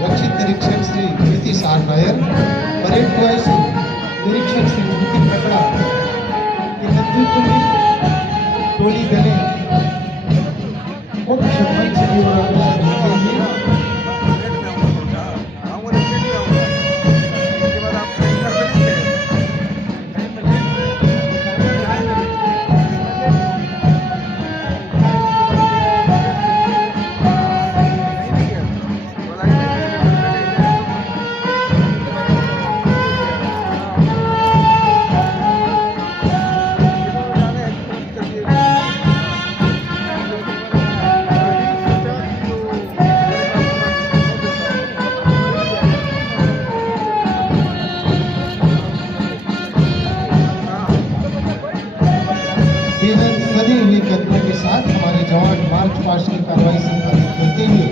रक्षित निरीक्षक Shri Nitish R Nair, parade निरीक्षक श्री नितिन ककड़ा के नेतृत्व में टोली दलें मुख्य मंच की ओर अग्रसर होते हुए के साथ हमारे जवान मार्च पास्ट की कार्रवाई संपादित करते हुए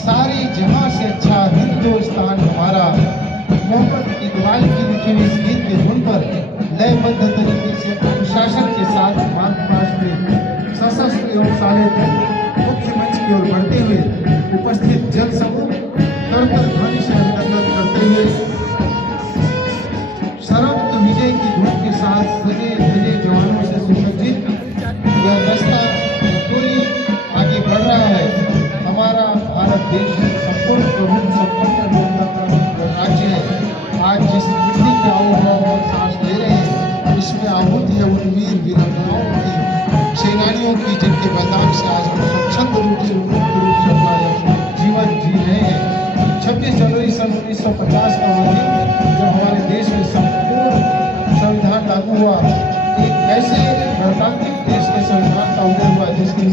सारे जहां से अच्छा हिंदुस्तान हमारा मोहब्बत इकबाल की लिखी हुई इस गीत के धुन पर लयबद्ध तरीके से प्रशासन के साथ मार्च पास्ट में सशस्त्र एवं साले मुख्य मंच की ओर बढ़ते हुए उपस्थित जल समूह करतल ध्वनि से अभिनंदन करते हुए सर्वत्र विजय की धुन के साथ सजे धजे जवानों से सुसज्जित यह रास्ता पूरी आगे बढ़ रहा है। हमारा भारत देश संपूर्ण प्रमुख संपन्न लोकतंत्र राज्य है। आज जिस मिट्टी के आओ सांस ले रहे हैं इसमें आहूत है उन वीर वीरांगनाओं की, सेनानियों की, जिनके बलिदान से आज हम स्वच्छंद रूप से मुक्त रूप से अपना जीवन जी रहे हैं। 26 जनवरी सन 1950 का दिन जब हमारे देश में संपूर्ण संविधान लागू हुआ, एक ऐसे गणतांत्रिक देश के संविधान का उदय हुआ जिसकी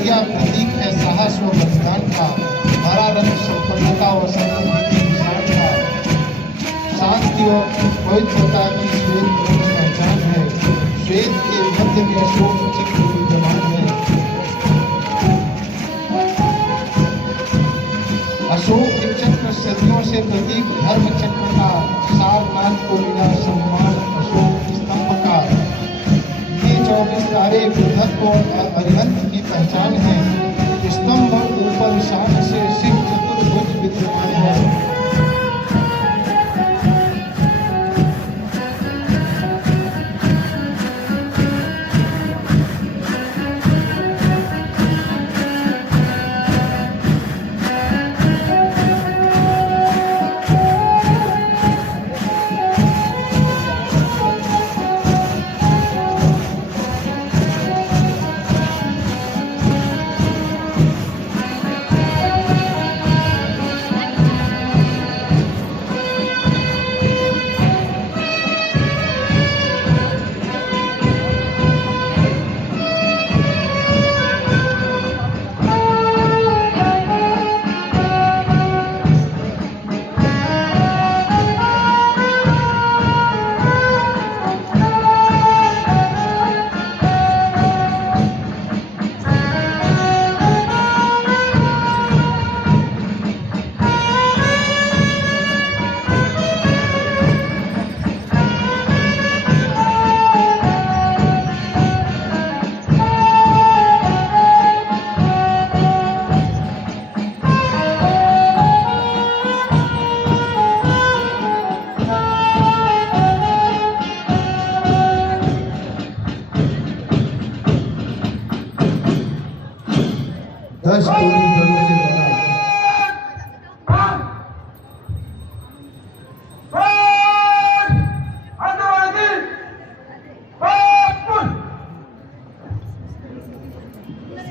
लहरिया प्रतीक है साहस व बलिदान का, हरा रंग संपन्नता व समृद्धि की निशान का, शांति और पवित्रता की श्वेत पहचान है। श्वेत के मध्य में अशोक चक्र विद्यमान है। अशोक चक्र सदियों से प्रतीक धर्म चक्र का, सारनाथ को मिला सम्मान अशोक स्तंभ का। ये 24 तारे बुद्धत्व और अरिहंत की पहचान है। स्तंभ ऊपर शान से शिव चतुर्भुज विद्यमान है।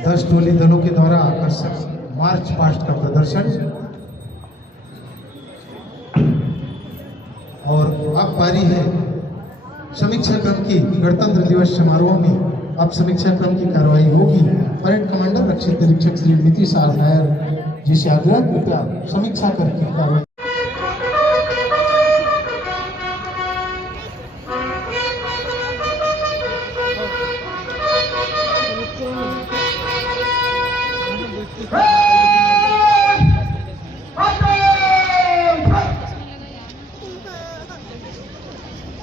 दस टोली दलों के द्वारा आकर्षक मार्च पास्ट का प्रदर्शन। और अब पारी है समीक्षा क्रम की। गणतंत्र दिवस समारोह में अब समीक्षा क्रम की कार्रवाई होगी। परेड कमांडर रक्षित निरीक्षक श्री नीतीश आर नायर जी से आग्रह कृपया समीक्षा करके कार्रवाई।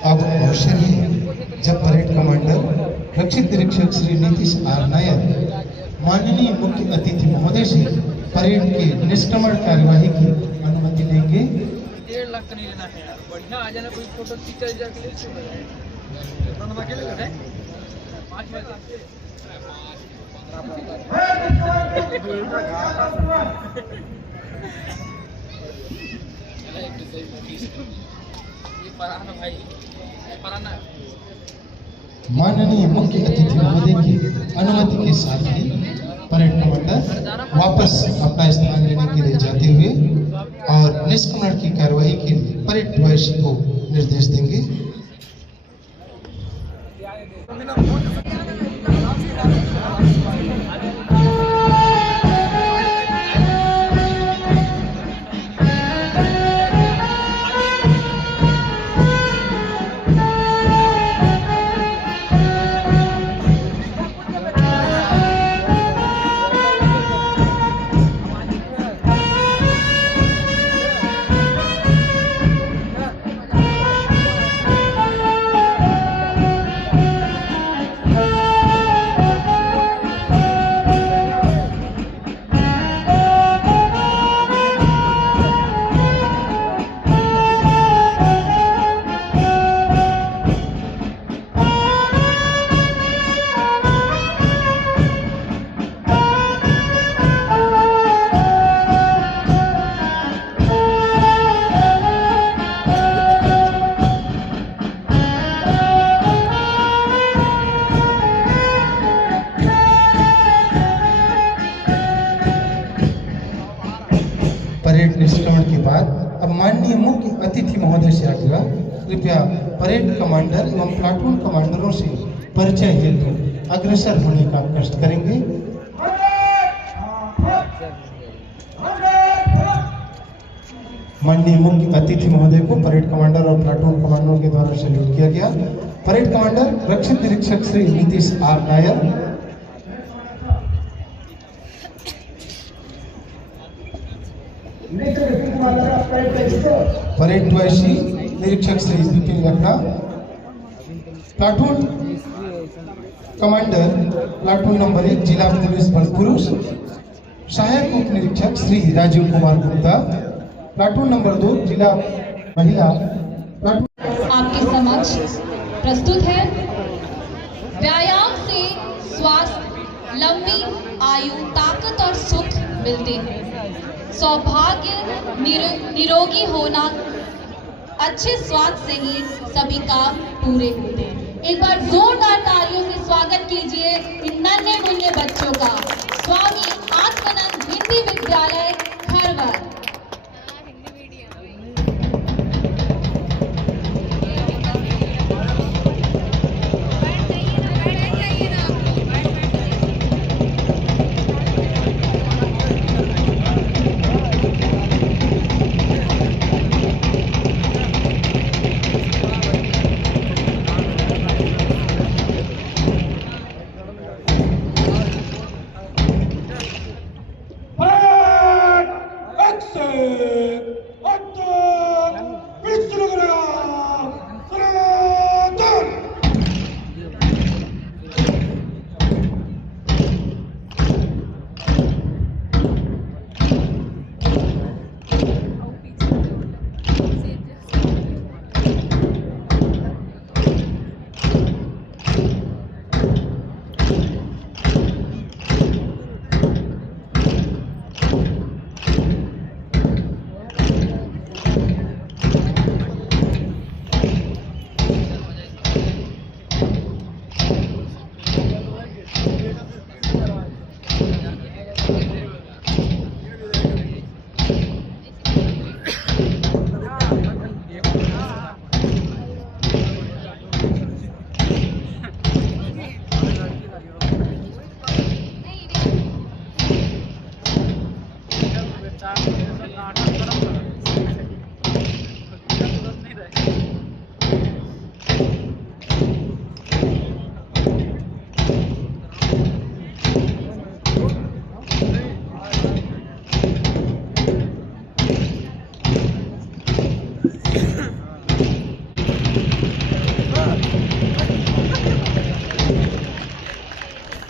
अब अवसर है जब परेड कमांडर रक्षित निरीक्षक श्री नीतीश आर नायर माननीय मुख्य अतिथि महोदय से परेड के निष्क्रमण कार्यवाही की अनुमति देंगे। 1.5 लाख का नहीं लेना है यार, बढ़िया आ जाना। कोई फोटो खींचा जाके ले माननीय मुख्य अतिथि महोदय की अनुमति के साथ ही परेड कमांडर वापस अपना स्थान लेने के लिए जाते हुए और निष्क्रमण की कार्यवाही के लिए परेड ध्वज को निर्देश देंगे। परेड निष्क्रमण के बाद अब माननीय मुख्य अतिथि महोदय से आग्रह कृपया परेड कमांडर एवं प्लाटून कमांडरों से परिचय हेतु अग्रसर होने का कष्ट करेंगे। माननीय मुख्य अतिथि महोदय को परेड कमांडर और प्लाटून कमांडरों के द्वारा सैल्यूट किया गया। परेड कमांडर रक्षित निरीक्षक श्री नीतीश आर नायर, परेड द्वैशी निरीक्षक Shri Vipin Lakhna, platoon commander platoon number 1 जिला पुलिस बल पुरुष, सहायक उप निरीक्षक श्री राजीव कुमार गुप्ता, प्लाटून नंबर 2 जिला महिला प्लाटून। आपके समक्ष प्रस्तुत है व्यायाम से स्वास्थ्य, लंबी आयु, ताकत और सुख मिलते हैं। सौभाग्य, निरोगी होना, अच्छे स्वास्थ्य से ही सभी काम पूरे होते हैं। एक बार जोरदार तालियों से स्वागत कीजिए इन नन्हे मुन्ने बच्चों का। स्वामी आत्मानंद हिंदी विद्यालय खरवर।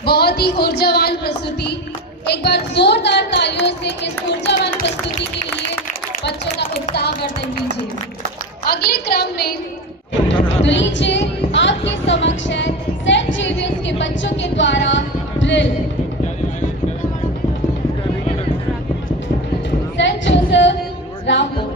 बहुत ही ऊर्जावान प्रस्तुति। एक बार जोरदार तालियों से इस ऊर्जावान प्रस्तुति के लिए बच्चों का उत्साहवर्धन कीजिए। अगले क्रम में लीजिए आपके समक्ष है सेंट जेवियर्स के बच्चों के द्वारा drill. Saint Joseph Rampur.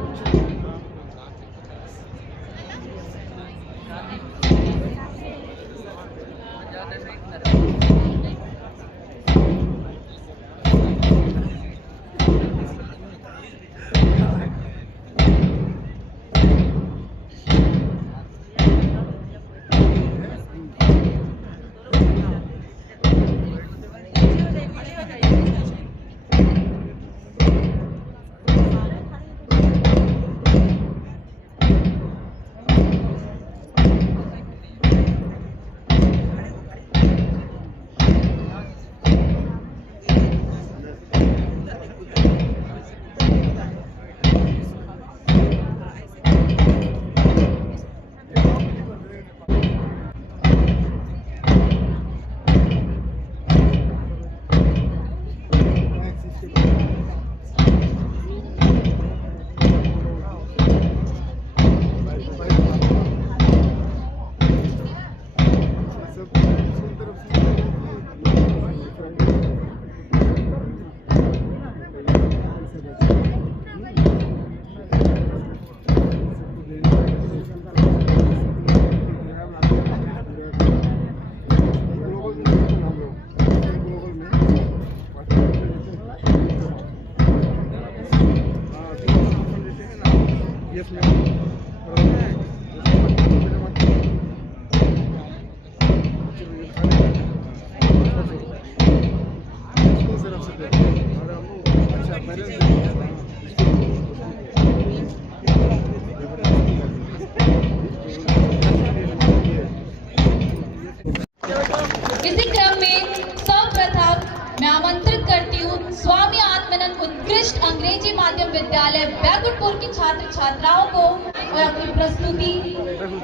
Gracias. इसी क्रम में सर्वप्रथम मैं आमंत्रित करती हूँ स्वामी आत्मानंद उत्कृष्ट अंग्रेजी माध्यम विद्यालय बैकुंठपुर की छात्र छात्राओं को और अपनी प्रस्तुति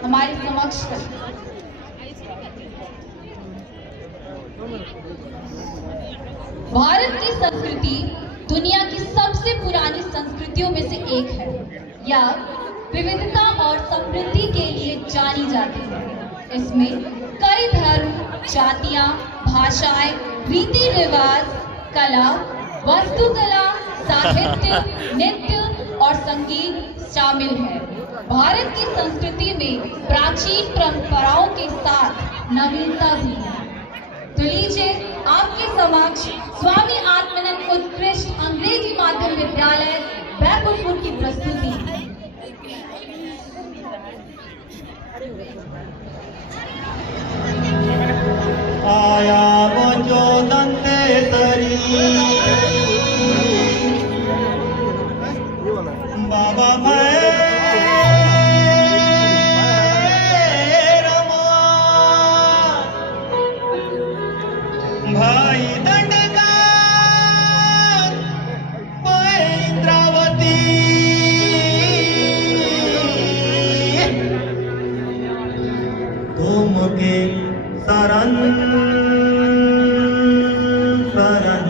हमारे समक्ष करें। भारत की संस्कृति दुनिया की सबसे पुरानी संस्कृतियों में से एक है। यह विविधता और समृद्धि के लिए जानी जाती है। इसमें कई धर्म, जातियां, भाषाएं, रीति रिवाज, कला, वास्तुकला, साहित्य, नृत्य और संगीत शामिल है। भारत की संस्कृति में प्राचीन परंपराओं के साथ नवीनता भी है। तो लीजिए आपके समक्ष स्वामी आत्मानंद उत्कृष्ट अंग्रेजी माध्यम विद्यालय बैकुंठपुर की प्रस्तुति। आया वो जो दंतेश्वरी बाबा भाई दंडकार इंद्रावती तुमके शरण शरण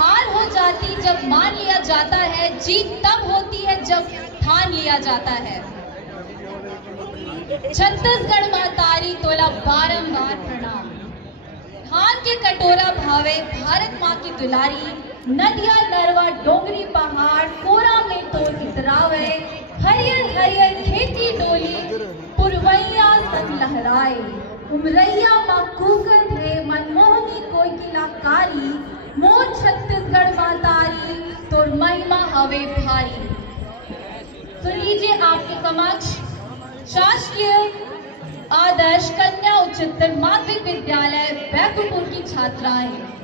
हार हो जाती जब मान लिया जाता है, जीत तब होती है जब ठान लिया जाता है। छत्तीसगढ़ मां तारी तोला बारंबार प्रणाम। धान के कटोरा भावे भारत माँ की दुलारी, नदिया नरवा डोंगरी पहाड़ कोरा में तो इतरावे, हरियर हरियर खेती डोली पुरवैया संग लहराए, उमरैया माँ कूकत है मनमोहनी कोई किलाकारी, मोर छत्तीसगढ़ माँ तारी तोर महिमा हवे भारी। तो लीजिए आपके समक्ष शासकीय आदर्श कन्या उच्चतर माध्यमिक विद्यालय बैकुंठपुर की छात्राएं।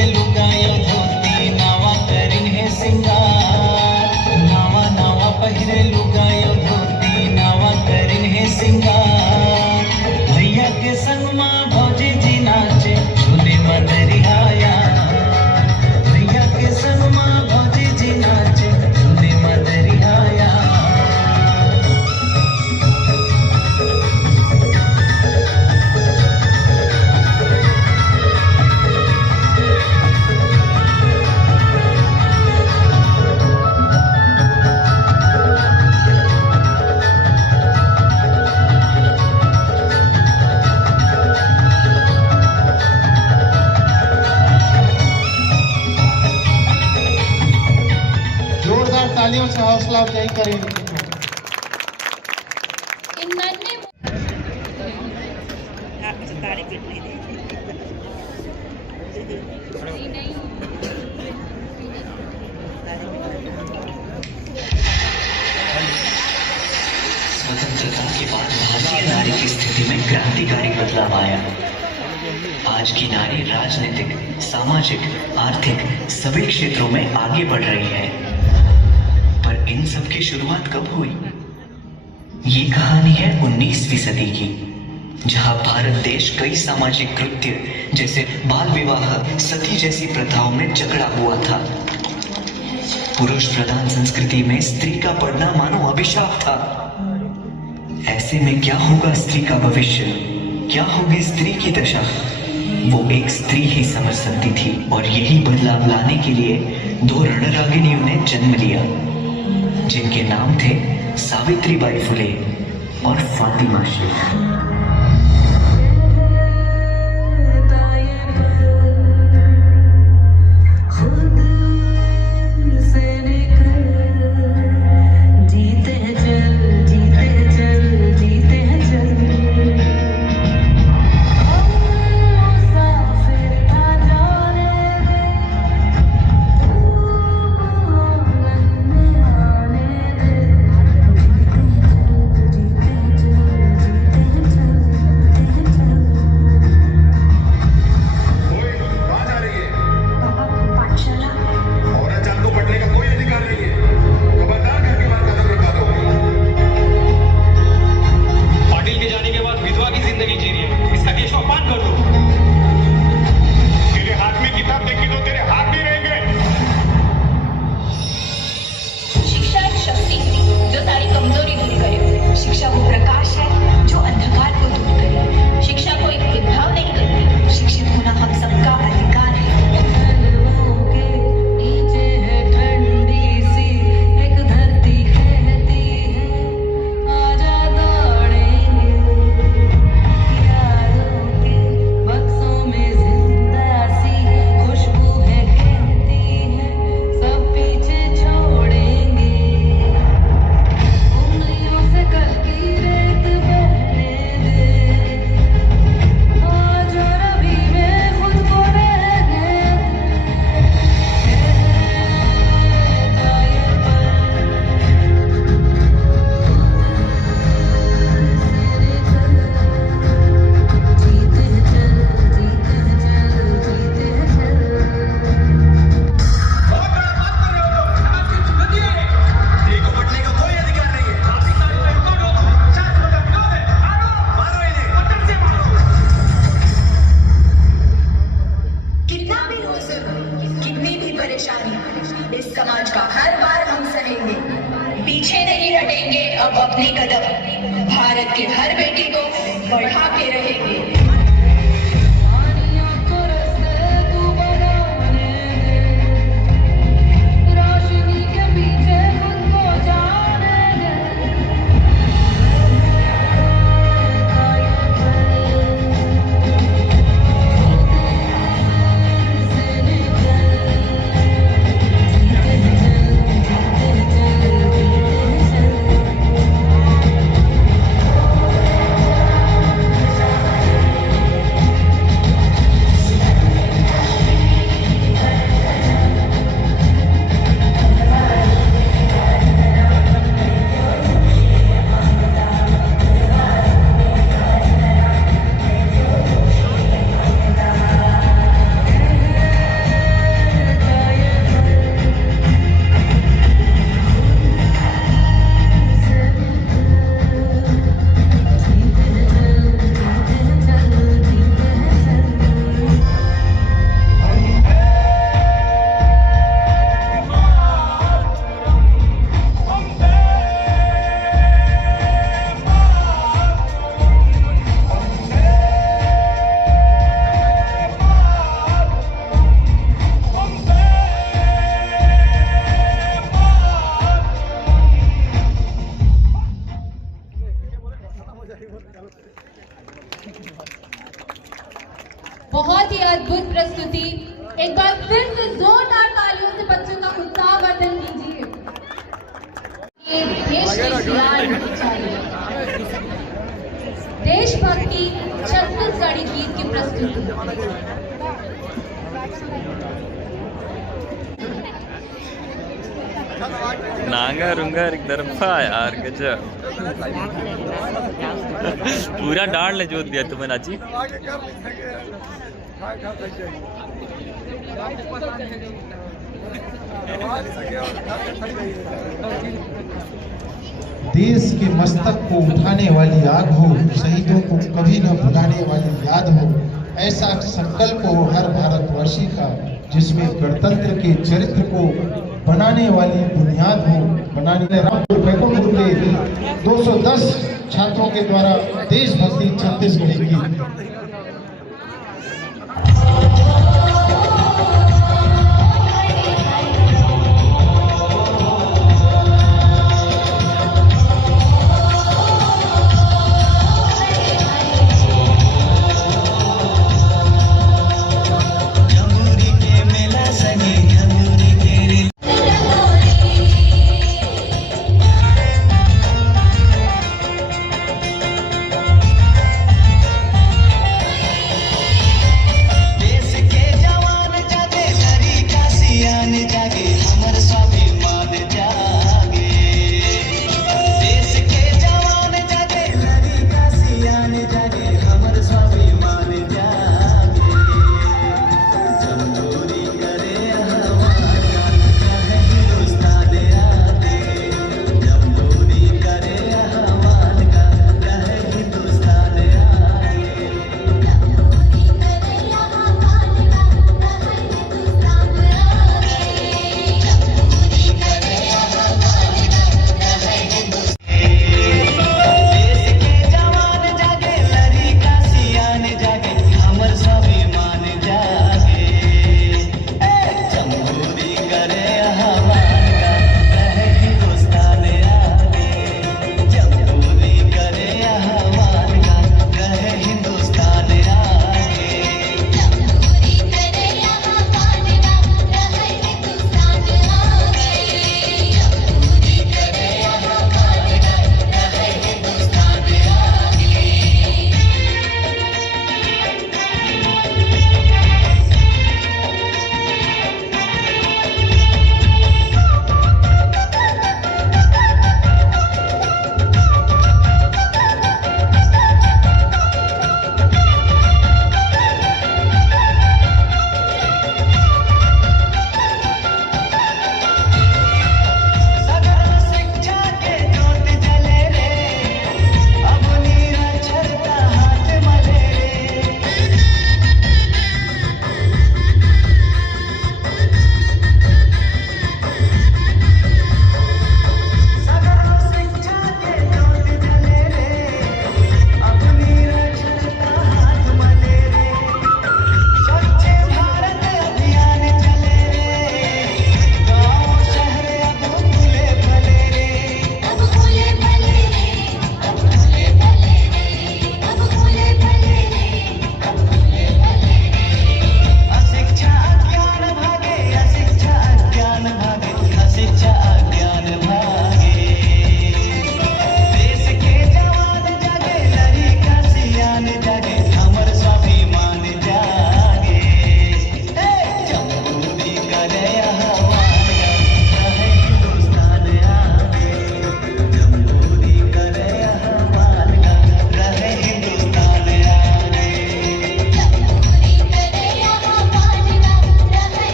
पहिरे लुगायो धोती नावा करिन है सिंगार नावा नावा पहिरे लुगायो धोती नावा करिन है सिंगार भैया के संग मां भौजी जी नाचे झूले मदरिया भैया के संग मां भौजी जी नाचे झूले मदरिया जोरदार तालियों से हौसला अफजाई करें। इन नन्हे स्वतंत्रता के बाद भारतीय नारी की स्थिति में क्रांतिकारी बदलाव आया। आज की नारी राजनीतिक, सामाजिक, आर्थिक सभी क्षेत्रों में आगे बढ़ रही है। पर इन सब की शुरुआत कब हुई? ये कहानी है 19वीं सदी की, जहां भारत देश कई सामाजिक कृत्य जैसे बाल विवाह, सती जैसी प्रथाओं में जकड़ा हुआ था। पुरुष प्रधान संस्कृति में स्त्री का पढ़ना मानो अभिशाप था। ऐसे में क्या होगा स्त्री का भविष्य, क्या होगी स्त्री की दशा, वो एक स्त्री ही समझ सकती थी। और यही बदलाव लाने के लिए दो रणरागिनियों ने जन्म लिया, जिनके नाम थे सावित्रीबाई फुले और फातिमा शेख। पीछे नहीं हटेंगे अब अपने कदम, भारत के हर बेटी को बढ़ा के रहेंगे। फिर से जोरदार तालियों से बच्चों का उत्साहवर्धन कीजिए। ये देश के खिलाड़ होने चाहिए। देशभक्ति छत्तीसगढ़ी गीत की प्रस्तुति। नांगा रुंगा एक तरफा यार गजब। पूरा डांड ले जोत दिया तुम्हें नाची। देश के मस्तक को उठाने वाली आग हो, शहीदों को कभी न भुलाने वाली याद हो, ऐसा संकल्प हो हर भारतवर्षी का, जिसमें गणतंत्र के चरित्र को बनाने वाली बुनियाद हो। बनाने रामपुर बैकुंठपुर के 210 छात्रों के द्वारा देशभक्ति छत्तीसगढ़ी की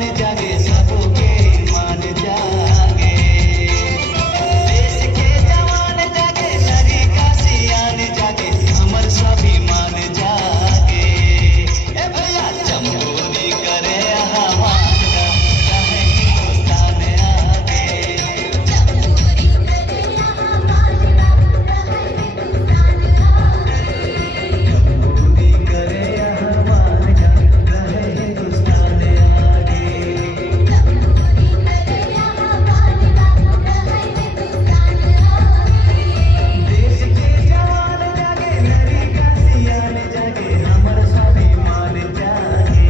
जवान जागे सबके ईमान जागे देश के जवान जागे नारी का सियान जागे हमर स्वाभिमान जागे ए भैया जमहूरी करे हमारा रहे हिंदुस्तान आगे जमहूरी करे हमारा रहे हिंदुस्तान आगे देश के जवान जागे नारी का सियान जागे हमर स्वाभिमान जागे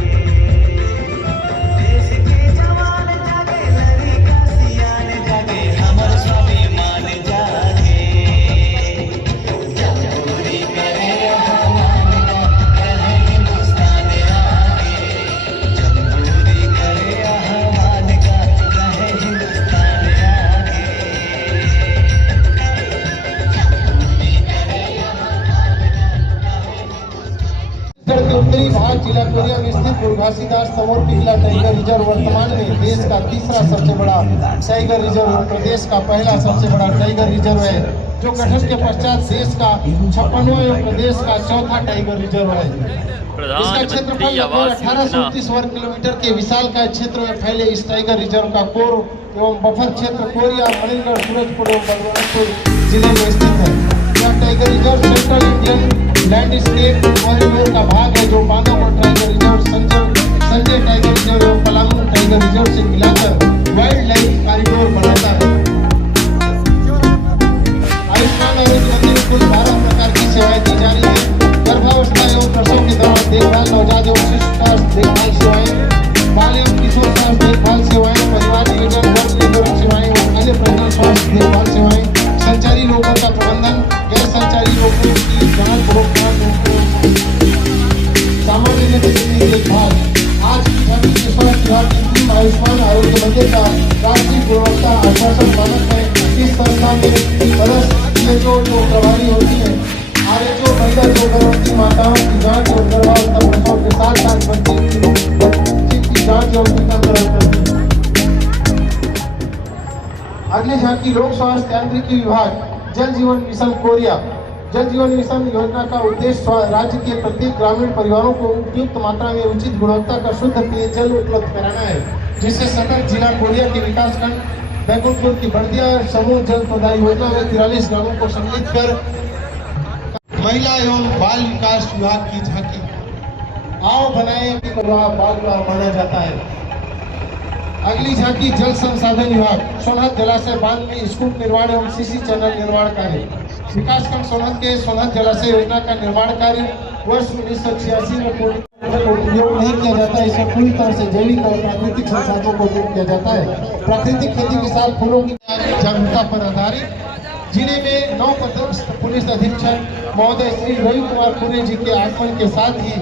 देश के जवान जागे नारी का सियान जागे हमर स्वाभिमान जागे जमहूरी करे हमारा रहे हिंदुस्तान आगे जमहूरी करे हमारा रहे हिंदुस्तान आगे छत्तीसगढ़ के उत्तरी भाग जिला कोरिया में स्थित घासीदास तंवर पिघला टाइगर रिजर्व वर्तमान में देश का तीसरा सबसे बड़ा टाइगर रिजर्व और प्रदेश का पहला सबसे बड़ा टाइगर रिजर्व है, जो गठन के पश्चात देश का 56वां और प्रदेश का चौथा टाइगर रिजर्व है। इसका क्षेत्रफल लगभग 1829 वर्ग किलोमीटर के विशालकाय क्षेत्र में फैले इस टाइगर रिजर्व का कोर एवं बफर क्षेत्र कोरिया, मणिनगढ़, सूरजपुर और बलरामपुर जिले में स्थित है। यह tiger reserve central Indian landscape corridor का भाग है, जो Bandhavgarh tiger reserve, Sanjay tiger reserve और पलामू टाइगर रिजर्व से मिलाकर वाइल्ड लाइफ कॉरिडोर बनाता है। आयुष्मान आरोग्य मंदिर में कुल 12 प्रकार की सेवाएं दी जा रही है। गर्भावस्था एवं प्रसव के दौरान देखभाल, नवजात एवं शिशु स्वास्थ्य देखभाल सेवाएं, बाल एवं किशोर स्वास्थ्य देखभाल सेवाएं, परिवार नियोजन, गर्भ निरोधक सेवाएं एवं अन्य प्रजनन स्वास्थ्य देखभाल सेवाएं, संचारी रोगों का प्रबंधन, गैर संचारी रोगों की जांच, रोकथाम, सामान्य निदान देखभाल। आज की छवि के स्वास्थ्य विभाग की टीम आयुष्मान आरोग्य मंदिर का राष्ट्रीय गुणवत्ता आश्वासन मानक है। इस संस्था में बरस जो प्रभारी होती है, आरएचओ महिला जो गर्भवती माताओं की जांच और गर्भावस्था प्रसव के साथ साथ बच्चे की जांच एवं टीकाकरण करती है। अगली झांकी लोक स्वास्थ्य यांत्रिकी विभाग जल जीवन मिशन कोरिया। जल जीवन मिशन योजना का उद्देश्य राज्य के प्रत्येक ग्रामीण परिवारों को उपयुक्त मात्रा में उचित गुणवत्ता का शुद्ध पेयजल उपलब्ध कराना है, जिससे सदर जिला कोरिया के विकासखंड बैकुंठपुर की बर्दिया समूह जल प्रदाय योजना में 43 ग्रामों को सम्मिलित कर महिला एवं बाल विकास विभाग की झांकी। आओ बनाए बाल विवाह माना जाता है। अगली झांकी जल संसाधन विभाग सोनहत जलाशय बांध में स्कूप निर्माण एवं सीसी चैनल निर्माण कार्य। विकासखंड सोनहत के सोनहत जलाशय योजना का निर्माण कार्य वर्ष 1986 में उपयोग नहीं किया जाता है। इसे पूरी तरह से जैविक और प्राकृतिक संसाधनों को उपयोग किया जाता है। प्राकृतिक खेती के साथ फूलों की जागरूकता पर आधारित जिले में नवपदस्थ पुलिस अधीक्षक महोदय श्री रवि कुमार पुरे जी के आगमन के साथ ही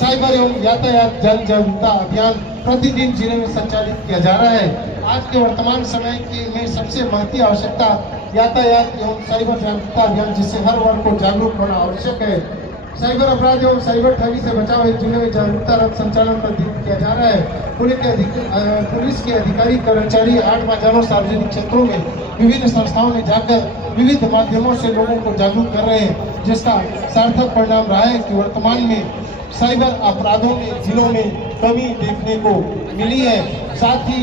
साइबर एवं यातायात जन जागरूकता अभियान प्रतिदिन जिले में संचालित किया जा रहा है। आज के वर्तमान समय में सबसे महती आवश्यकता यातायात एवं साइबर जागरूकता अभियान, जिससे हर वर्ग को जागरूक होना आवश्यक है। साइबर अपराध एवं साइबर ठगी से बचाव हेतु जिले में जागरूकता रथ संचालन किया जा रहा है। पुलिस के अधिकारी कर्मचारी 8 बाजारों सार्वजनिक क्षेत्रों में विभिन्न संस्थाओं में जाकर विविध माध्यमों से लोगों को जागरूक कर रहे हैं, जिसका सार्थक परिणाम रहा है कि वर्तमान में साइबर अपराधों में जिलों में कमी देखने को मिली है। साथ ही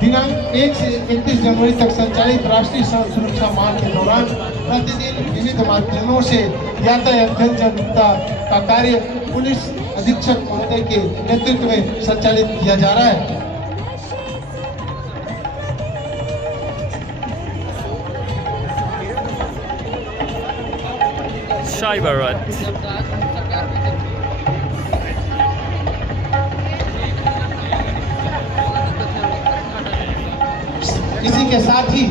दिनांक 1 से 31 जनवरी तक संचालित राष्ट्रीय सड़क सुरक्षा माह के दौरान प्रतिदिन विविध माध्यमों से यातायात जन जागरूकता का कार्य पुलिस अधीक्षक महोदय के नेतृत्व में संचालित किया जा रहा है। साइबर रथ इसी के साथ ही